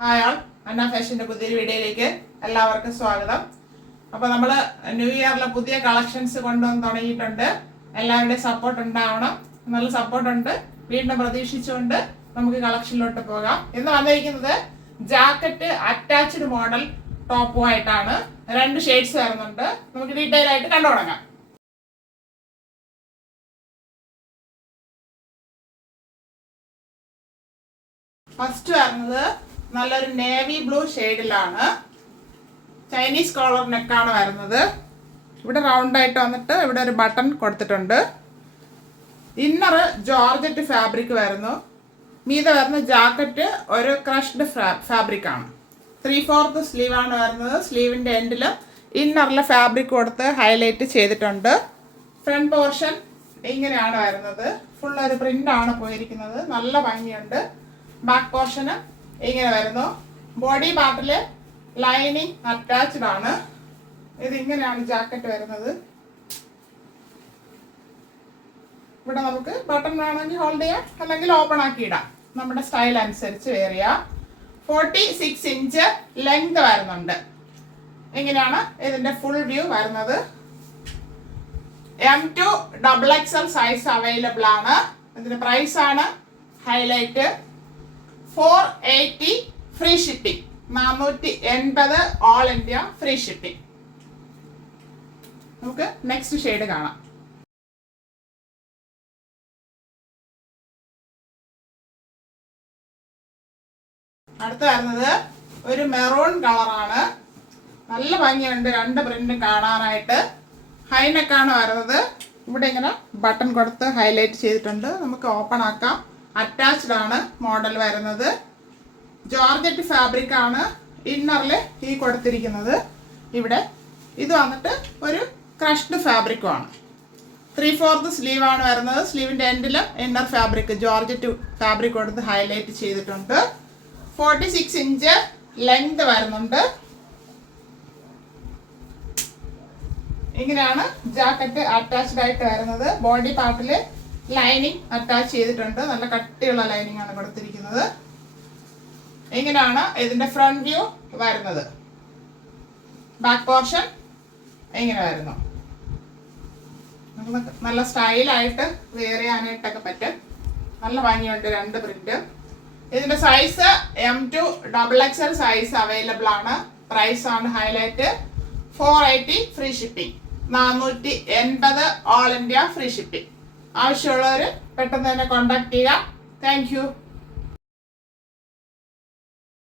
Hi ആൾ, അന്ന ഫാഷൻ്റെ പുതിയൊരു വീഡിയോയിലേക്ക് എല്ലാവർക്കും സ്വാഗതം. അപ്പോൾ നമ്മൾ ന്യൂ ഇയറിലെ പുതിയ കളക്ഷൻസ് കൊണ്ടുവന്ന് തുടങ്ങിയിട്ടുണ്ട്. എല്ലാവരുടെയും സപ്പോർട്ട് ഉണ്ടാവണം. നല്ല സപ്പോർട്ടുണ്ട്. വീണ്ടും പ്രതീക്ഷിച്ചുകൊണ്ട് നമുക്ക് കളക്ഷനിലോട്ട് പോകാം. ഇന്ന് വന്നിരിക്കുന്നത് ജാക്കറ്റ് അറ്റാച്ച്ഡ് മോഡൽ ടോപ്പുമായിട്ടാണ്. 2 ഷെയ്ഡ്സ് വരുന്നുണ്ട്. നമുക്ക് ഡീറ്റെയിൽ ആയിട്ട് കണ്ടു തുടങ്ങാം. ഫസ്റ്റ് വരുന്നത് നല്ലൊരു നേവി ബ്ലൂ ഷെയ്ഡിലാണ്. ചൈനീസ് കോളർ നെക്കാണ് വരുന്നത്. ഇവിടെ റൗണ്ട് ആയിട്ട് വന്നിട്ട് ഇവിടെ ഒരു ബട്ടൺ കൊടുത്തിട്ടുണ്ട്. ഇന്നർ ജോർജറ്റ് ഫാബ്രിക് വരുന്നു. മീതെ വരുന്ന ജാക്കറ്റ് ഒരു ക്രഷ്ഡ് ഫാബ്രിക് ആണ്. 3/4 സ്ലീവാണ് വരുന്നത്. സ്ലീവിൻ്റെ എൻഡിൽ ഇന്നറിലെ ഫാബ്രിക് കൊടുത്ത് ഹൈലൈറ്റ് ചെയ്തിട്ടുണ്ട്. ഫ്രണ്ട് പോർഷൻ ഇങ്ങനെയാണ് വരുന്നത്. ഫുൾ ഒരു പ്രിൻ്റാണ് പോയിരിക്കുന്നത്. നല്ല ഭംഗിയുണ്ട്. ബാക്ക് പോർഷന് ഇങ്ങനെ വരുന്നു. ബോഡി പാർട്ടിൽ ലൈനിങ് അറ്റാച്ച്ഡ് ആണ്. ഇതിങ്ങനെയാണ് ജാക്കറ്റ് വരുന്നത്. ഇവിടെ നമുക്ക് ബട്ടൺ വേണമെങ്കിൽ ഹോൾഡ് ചെയ്യാം, അല്ലെങ്കിൽ ഓപ്പൺ ആക്കി ഇടാം. നമ്മുടെ സ്റ്റൈൽ അനുസരിച്ച് വെയർ ചെയ്യാം. 46 ഇഞ്ച് ലെങ്ത് വരുന്നുണ്ട്. ഇങ്ങനെയാണ് ഇതിന്റെ ഫുൾ വ്യൂ വരുന്നത്. M2 XXL സൈസ് അവൈലബിൾ ആണ്. ഇതിന്റെ പ്രൈസ് ആണ് highlight. 480 free shipping. 480 all India free shipping. നമുക്ക് നെക്സ്റ്റ് ഷെയ്ഡ് കാണാം. അടുത്ത് വരുന്നത് ഒരു മെറൂൺ കളറാണ്. നല്ല ഭംഗിയുണ്ട് 2 പ്രിന്റും കാണാനായിട്ട്. ഹൈനെക്കാണ് വരുന്നത്. ഇവിടെ ഇങ്ങനെ ബട്ടൺ കൊടുത്ത് ഹൈലൈറ്റ് ചെയ്തിട്ടുണ്ട്. നമുക്ക് ഓപ്പൺ ആക്കാം. അറ്റാച്ച്ഡ് ആണ് മോഡൽ വരുന്നത്. ജോർജറ്റ് ഫാബ്രിക് ആണ് ഇന്നറിൽ ഈ കൊടുത്തിരിക്കുന്നത്. ഇവിടെ ഇത് വന്നിട്ട് ഒരു ക്രഷ്ഡ് ഫാബ്രിക്കുമാണ്. 3/4 സ്ലീവ് ആണ് വരുന്നത്. സ്ലീവിൻ്റെ എൻഡിൽ ഇന്നർ ഫാബ്രിക് ജോർജറ്റ് ഫാബ്രിക് കൊടുത്ത് ഹൈലൈറ്റ് ചെയ്തിട്ടുണ്ട്. 46 ഇഞ്ച് ലെങ്ത് വരുന്നുണ്ട്. ഇങ്ങനെയാണ് ജാക്കറ്റ് അറ്റാച്ച്ഡ് ആയിട്ട് വരുന്നത്. ബോഡി പാർട്ടിൽ ലൈനിങ് അറ്റാച്ച് ചെയ്തിട്ടുണ്ട്. നല്ല കട്ടിയുള്ള ലൈനിങ് ആണ് കൊടുത്തിരിക്കുന്നത്. ഇങ്ങനെയാണ് ഇതിന്റെ ഫ്രണ്ട് വ്യൂ വരുന്നത്. ബാക്ക് പോർഷൻ ഇങ്ങനെ വരുന്നു. നല്ല സ്റ്റൈലായിട്ട് വെയർ ചെയ്യാനായിട്ടൊക്കെ പറ്റും. നല്ല ഭംഗിയുണ്ട് 2 പ്രിന്റ്. ഇതിന്റെ size M2 XXL size available ആണ്. പ്രൈസ് ആണ് highlight. 480 free shipping. 480 all India free shipping. ആവശ്യമുള്ളവർ പെട്ടെന്ന് തന്നെ കോൺടാക്ട് ചെയ്യുക. Thank you.